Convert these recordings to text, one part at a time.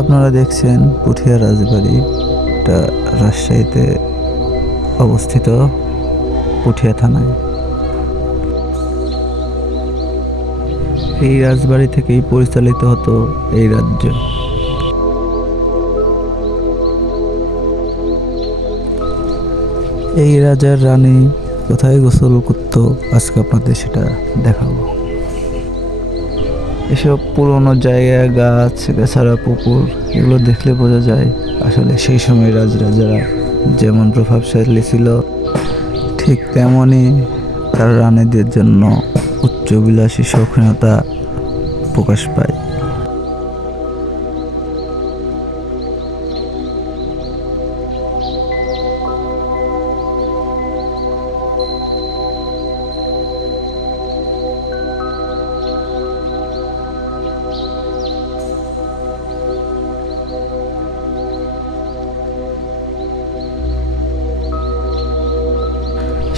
আপনারা দেখছেন পুঠিয়া রাজবাড়ি, এটা রাজশাহীতে অবস্থিত, পুঠিয়া থানায়। এই রাজবাড়ি থেকেই পরিচালিত হতো এই রাজ্য। এই রাজার রানী কোথায় গোসল করত আজকে আপনাদের সেটা দেখাবো। এসব পুরনো জায়গা, গাছ গাছাড়া, পুকুর, এগুলো দেখলে বোঝা যায় আসলে সেই সময় রাজরাজারা যেমন প্রভাবশালী ছিল, ঠিক তেমনই তার রানীদের জন্য উচ্চবিলাসী শৌখিনতা প্রকাশ পায়।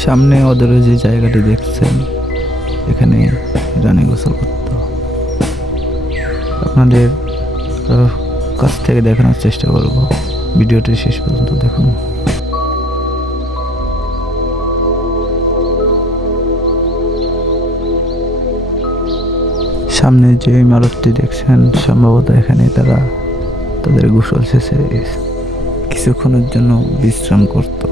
সামনে ওদের যে জায়গাটি দেখছেন, এখানে রানী গোসল করত। আপনাদের কাছ থেকে দেখানোর চেষ্টা করব, ভিডিওটি শেষ পর্যন্ত দেখুন। সামনে যে ইমারতটি দেখছেন, সম্ভবত এখানে তারা তাদের গোসল শেষে কিছুক্ষণের জন্য বিশ্রাম করত।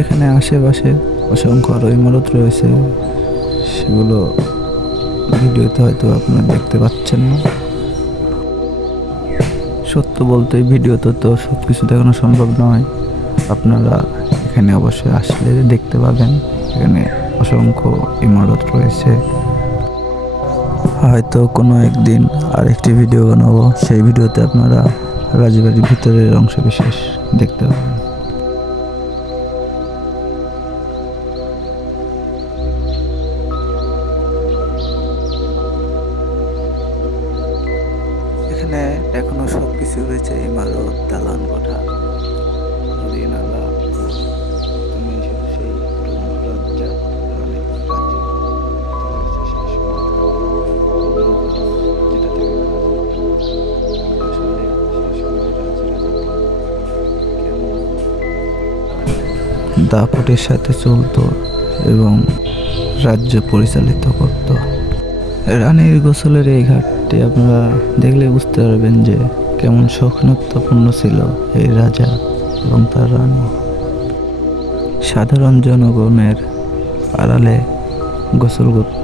এখানে আশেপাশে অসংখ্য আরো ইমারত রয়েছে, সেগুলো ভিডিওতে হয়তো আপনারা দেখতে পাচ্ছেন না। সত্য বলতে ভিডিওতে তো সব কিছু দেখানো সম্ভব নয়, আপনারা এখানে অবশ্যই আসলে দেখতে পাবেন। এখানে অসংখ্য ইমারত রয়েছে। হয়তো কোনো একদিন আরেকটি ভিডিও বানাবো, সেই ভিডিওতে আপনারা রাজবাড়ির ভিতরের অংশ বিশেষ দেখতে পাবেন। এখানে এখনো সবকিছু রয়েছে, ইমারত, দালান কোঠা, নদী নালা, দাপটের সাথে চলতো এবং রাজ্য পরিচালিত করত। রানীর গোসলের এই ঘাটটি আপনারা দেখলে বুঝতে পারবেন যে কেমন শৌখিনতাপূর্ণ ছিল এই রাজা এবং তার রানী। সাধারণ জনগণের আড়ালে গোসল করত।